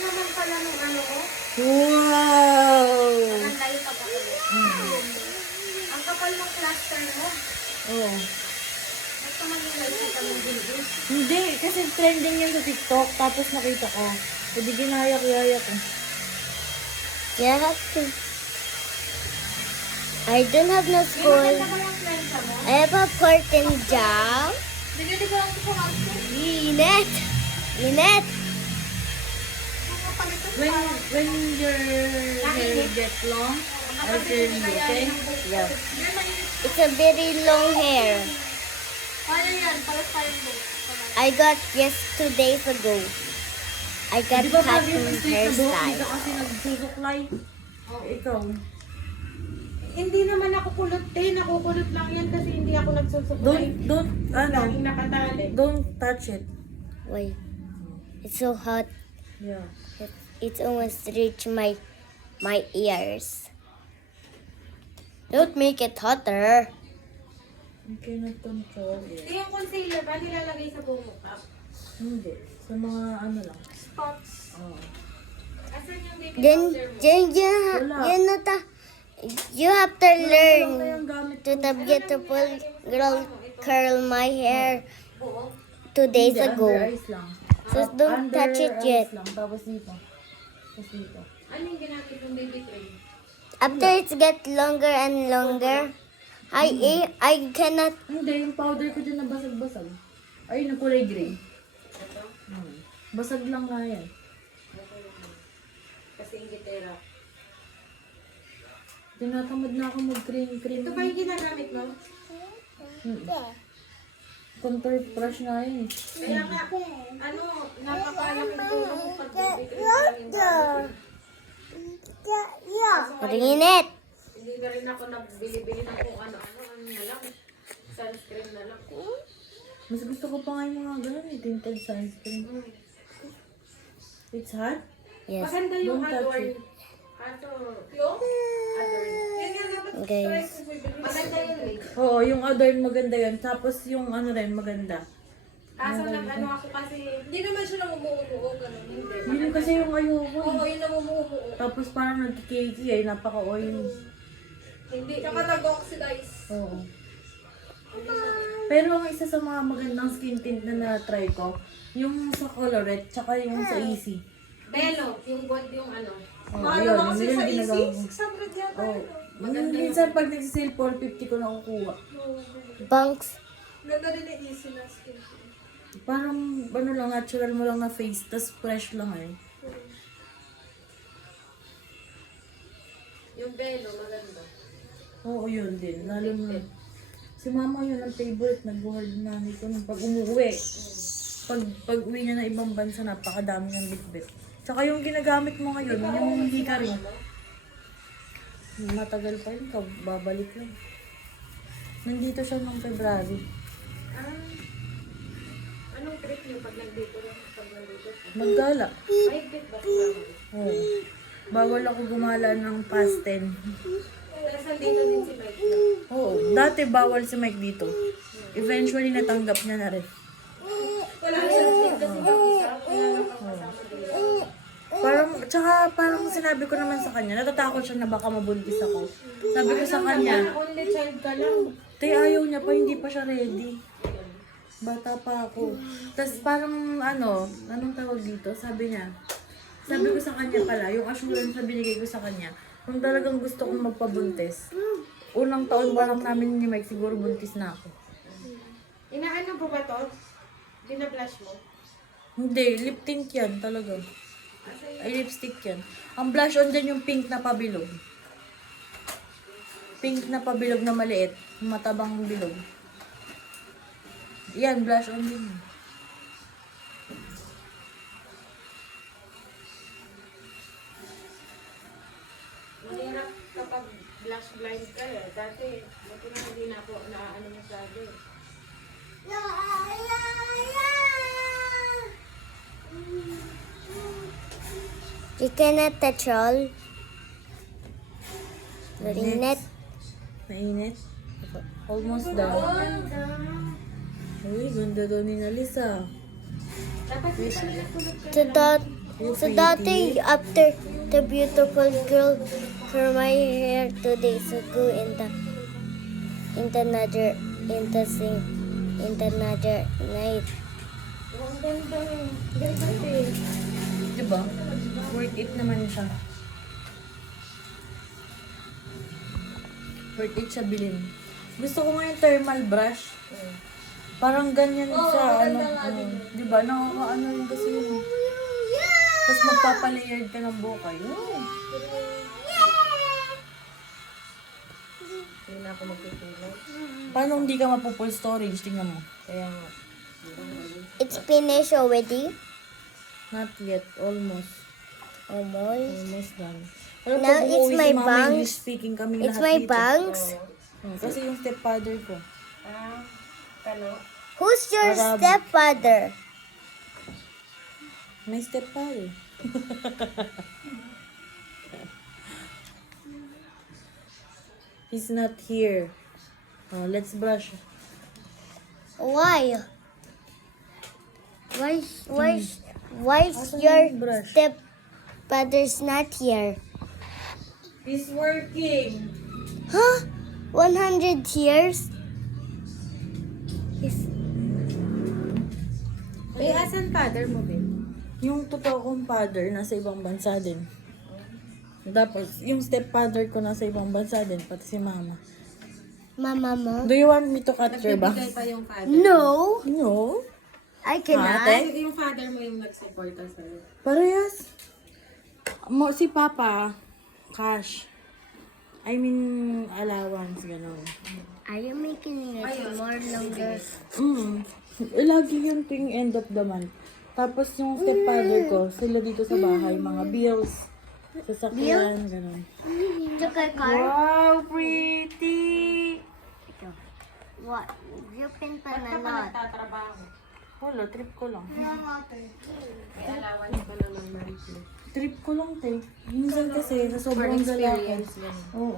naman pala nung ano ko. Wow! Maganda yung pagkakulit. Ang kapal ng plaster mo. Oh. Basta maging nakikita mong bilis. Hindi, kasi trending yan sa TikTok. Tapos nakita ko. Hindi ginayak-yayak ko. Yeah, I have to. I don't have no May school. maganda ba yung plancha mo? I have a curtain job. Bigyan ko lang sa kanto. Linet! Linet! When your hair gets long, or curly, okay? Yeah. It's a very long hair. Kaya yan, palas tayo mo. I got just 2 days ago. I got Di ba cut sabi yung my straight na buhok hairstyle. dito kasi nagsusuklay? Ikaw. Hindi naman ako kulot eh. Nakukulot lang yan kasi hindi ako nagsusukulay. Laging nakatali. Don't touch it. Wait. It's so hot. Yeah. It's almost reached my ears. Don't make it hotter. You cannot control it. Ito yung concealer ba nilalagay sa buhok mo? Hindi. Sa mga ano lang. Spots. Oh. Asan yung baby Then powder mo? you have to learn Wala yung gamit. to the beautiful girl curl my hair Oo. 2 days Hindi, ago. under eyes lang. So don't touch it Under yet. eyes lang. Tapos dito. Tapos dito. Ano yung ginamit yung baby cream? After it get longer and longer, I cannot. Hindi, yung powder ko dyan na basag-basag. Ayun, yung kulay gray. Ito? Basag lang nga yan. Kasi yung gitera. Tinatamad na ako mag-cream-cream. Ito ba yung ginagamit mo? Contour brush nga yan eh. Kaya nga, ano, napakalaking tulong mo pag baby cream lang yung gamit. Rin it. Hindi na rin ako nagbili-bili ng kung ano-ano. Ano na lang. Sunscreen na lang. Mas gusto ko pa nga yung mga ganun eh. Tinted sunscreen. It's hot? Yes, Maganda yung Don't touch adorn. it. Ato, yung adorn. Yan nga dapat guys. maganda yun eh. Oo, yung adorn maganda yan. Tapos yung ano rin maganda. Kaso nag-ano ako kasi, hindi naman siya namumuo-muo, gano'n. Hindi. Yun kasi yung ayoko. Oo, yun namumuo-muo. Tapos parang nagkikiki eh. Napaka-oily. Hindi. Tsaka nag-oxidize. Oo. Pero ang isa sa mga magandang skin tint na na-try ko, yung sa Colorette, tsaka yung sa Easy. Belo, yung gold yung ano. Oh, yun, yun yung ginagawa ko. 600 yata. Oh, minsan pag nagsisale 450 ko nakukuha. Bunks. Ganda rin yung easy na skin. Parang ano lang, natural mo lang na face, tas fresh lang eh. Yung belo, maganda. Oo, yun din. Lalo na. Si mama yun ang favorite. Nagbuhard na nito nung pag umuwi. Pag uwi niya na ibang bansa, napakadami ng bitbit. Tsaka yung ginagamit mo ngayon, yung hindi ka rin. Matagal pa yun, babalik lang. Nandito siya noong February. Anong trip niyo pag nandito rin? Pag nandito? Maggala. Mahigpit ba sila? Oo. Bawal ako gumala ng past 10. Tapos nandito din si Mike. Oo. Dati bawal si Mike dito. Eventually natanggap niya na rin. Wala siyang trip kasi mag-isa. Wala nang kasama dito. Parang sinabi ko naman sa kanya, natatakot siya na baka mabuntis ako. Sabi ko sa kanya, Only child ka lang. ayaw niya pa, hindi pa siya ready. Bata pa ako. Tapos parang anong tawag dito? Sabi ko sa kanya pala, yung assurance na binigay ko sa kanya, kung talagang gusto kong magpabuntis, unang taon pa lang namin ni Mike, siguro buntis na ako. Inaano po ba to? Binablush mo? Hindi, lip tint yan talaga. Ay, lipstick yan. Ang blush on dyan yung pink na pabilog. Pink na pabilog na maliit. Matabang bilog. Yan, blush on din. Mahirap kapag blush blind ka eh. Dati, buti na hindi na ako naaano masyado eh. You cannot touch all. Rin it. Mainit. Almost done. Uy, ganda daw ni Nalisa. Dapat hindi ka nila kulot ka. To the So dati, after the beautiful girl curl my hair 2 days ago in the another night. Ang ganda eh. Ganda eh. Diba? Worth it naman siya. Worth it siya bilhin. Gusto ko nga yung thermal brush. Parang ganyan sa ano. Diba? Nakakaano yun kasi yun. Tapos magpapalayered ka ng buhok. Ayun. Hindi na ako magpipilay. Paano hindi ka mapupull storage? Tingnan mo. Kaya nga. It's finished already. Not yet. Almost. Almost. Almost done. Pero Now pag it's uuwi my si Mama bangs. English speaking kami It's lahat my dito. bangs. Kasi yung stepfather ko. Ano? Who's your Arab. stepfather? May stepfather. He's not here. Oh, let's brush. Why? Why Asan your yung brush? stepfather's not here? He's working. Huh? 100 years? Is- Eh, asan father mo, babe? Yung totoo kong father nasa ibang bansa din. Tapos, yung stepfather ko nasa ibang bansa din, pati si mama. Mama mo? Do you want me to cut your Nagbibigay bangs? pa yung father. No, No. I cannot. Ate? Yung father mo yung nagsuporta sa'yo. Parehas. Si Papa, cash. I mean, allowance, gano'n. Are you making it more longer? Lagi yun tuwing end of the month. Tapos yung stepfather ko, sila dito sa bahay, mga bills, sasakyan, gano'n. Look at car. Wow, pretty! What? You can Ba't ka pan a pa lot. nagtatrabaho? Wala, trip ko lang. May allowance pa naman monthly. Trip ko lang, te. Minsan kasi, sa For sobrang dala ko. experience lang. Oo.